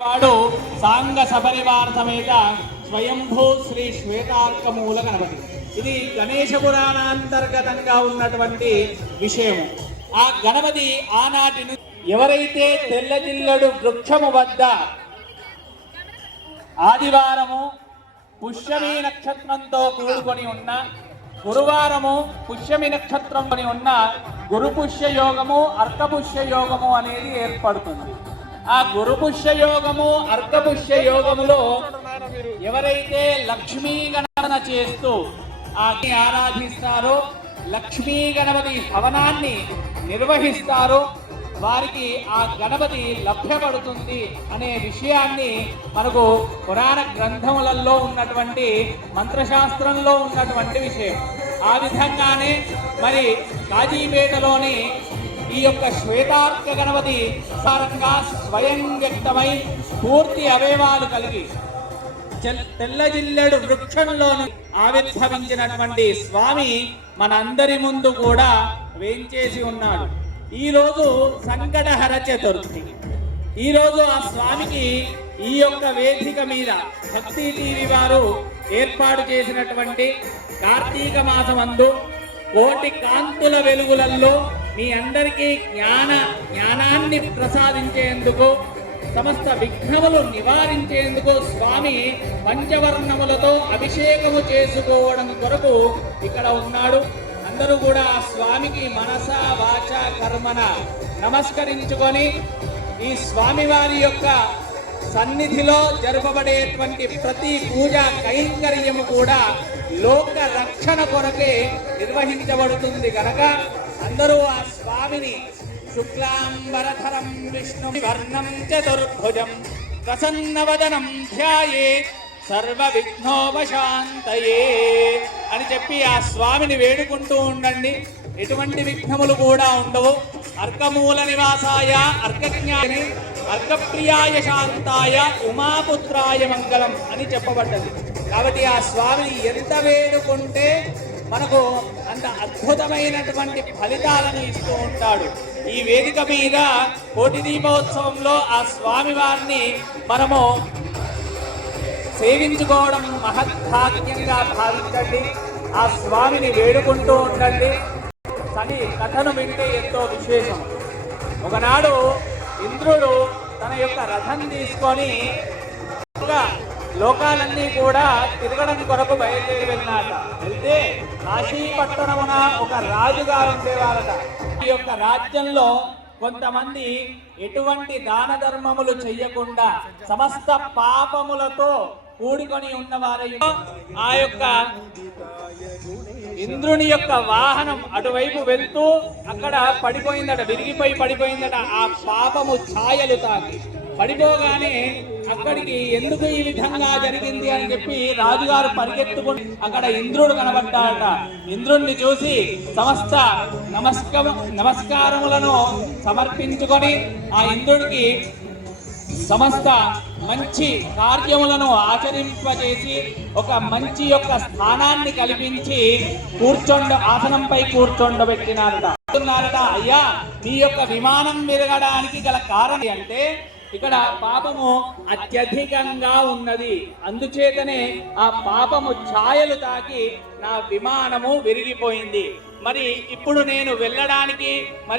వాడు సాంగ సపరివార సమేత స్వయంభూ శ్రీ శ్వేతార్కమూల గణపతి. ఇది గణేశ పురాణాంతర్గతంగా ఉన్నటువంటి విషయము. ఆ గణపతి ఆనాటి ఎవరైతే తెల్లజిల్లడు వృక్షము వద్ద ఆదివారము పుష్యమి నక్షత్రంతో కూడుకొని ఉన్న, గురువారము పుష్యమి నక్షత్రం కొని ఉన్న గురుపుష్య యోగము అర్కపుష్య యోగము అనేది ఏర్పడుతుంది. ఆ గురుపుష్య యోగము అర్కపుష్య యోగములో ఎవరైతే లక్ష్మీ గణన చేస్తూ ఆరాధిస్తారో, లక్ష్మీ గణపతి హవనాన్ని నిర్వహిస్తారో వారికి ఆ గణపతి లభ్యపడుతుంది అనే విషయాన్ని మనకు పురాణ గ్రంథములలో ఉన్నటువంటి మంత్రశాస్త్రంలో ఉన్నటువంటి విషయం. ఆ విధంగానే మరి కాజీపేటలోని ఈ యొక్క శ్వేతార్క గణపతి సారంగా స్వయం వ్యక్తమై పూర్తి అవయవాలు కలిగి తెల్లజిల్లెడు వృక్షంలోని ఆవిర్భవించినటువంటి స్వామి మనందరి ముందు కూడా వేంచేసి ఉన్నాడు. ఈరోజు సంకటహర చతుర్థి. ఈరోజు ఆ స్వామికి ఈ యొక్క వేదిక మీద భక్తి టీవీ వారు ఏర్పాటు చేసినటువంటి కార్తీక మాసమందు కోటి కాంతుల వెలుగులలో మీ అందరికీ జ్ఞానాన్ని ప్రసాదించేందుకు, సమస్త విఘ్నములు నివారించేందుకు స్వామి పంచవర్ణములతో అభిషేకము చేసుకోవడం కొరకు ఇక్కడ ఉన్నాడు. అందరూ కూడా ఆ స్వామికి మనస వాచ కర్మన నమస్కరించుకొని ఈ స్వామివారి యొక్క సన్నిధిలో జరపబడేటువంటి ప్రతి పూజా కైంకర్యము కూడా లోక రక్షణ కొరకే నిర్వహించబడుతుంది కనుక అందరూ ఆ స్వామిని శుక్లాంబరధరం విష్ణు వర్ణం చతుర్భుజం ప్రసన్నవదనం ధ్యాయే సర్వ విఘ్నోపశాంతయే అని చెప్పి ఆ స్వామిని వేడుకుంటూ ఉండండి. ఎటువంటి విఘ్నములు కూడా ఉండవు. అర్కమూల నివాసాయ అర్కజ్ఞాని అర్కప్రియాయ శాంతాయ ఉమాపుత్రాయ మంగళం అని చెప్పబడ్డది. కాబట్టి ఆ స్వామిని ఎంత వేడుకుంటే మనకు అంత అద్భుతమైనటువంటి ఫలితాలను ఇస్తూ ఉంటాడు. ఈ వేదిక మీద కోటి దీపోత్సవంలో ఆ స్వామి వారిని మనము సేవించుకోవడం మహద్భాగ్యంగా భావించండి. ఆ స్వామిని వేడుకుంటూ ఉండండి. కానీ కథను వింటే ఎంతో విశేషం. ఒకనాడు ఇంద్రుడు తన యొక్క రథం తీసుకొని లోకాలన్నీ కూడా తిరగడం కొరకు బయలుదేరి వెళ్ళినాట. వెళ్తే కాశీపట్టణమున ఒక రాజుగారు ఉండేవారట. ఈ యొక్క రాజ్యంలో కొంతమంది ఎటువంటి దాన ధర్మములు చెయ్యకుండా సమస్త పాపములతో కూడుకొని ఉన్నవారు. ఆ యొక్క ఇంద్రుని యొక్క వాహనం అటువైపు వెళ్తూ అక్కడ పడిపోయిందట, విరిగిపోయి పడిపోయిందట. ఆ పాపము ఛాయలు తాకి పడిపోగానే అక్కడికి ఎందుకు ఈ విధంగా జరిగింది అని చెప్పి రాజుగారు పరిగెత్తుకుని అక్కడ ఇంద్రుడు కనబడ్డాడట. ఇంద్రుణ్ణి చూసి సమస్త నమస్కారములను సమర్పించుకొని ఆ ఇంద్రుడికి సమస్త మంచి కార్యములను ఆచరింపజేసి ఒక మంచి యొక్క స్థానాన్ని కల్పించి ఆసనంపై కూర్చోండబెట్టినారట. అయ్యా, మీ యొక్క విమానం విరగడానికి గల కారణం అంటే ఇక్కడ పాపము అత్యధికంగా ఉన్నది, అందుచేతనే ఆ పాపము ఛాయలు తాకి నా విమానము విరిగిపోయింది. మరి ఇప్పుడు నేను వెళ్ళడానికి మరి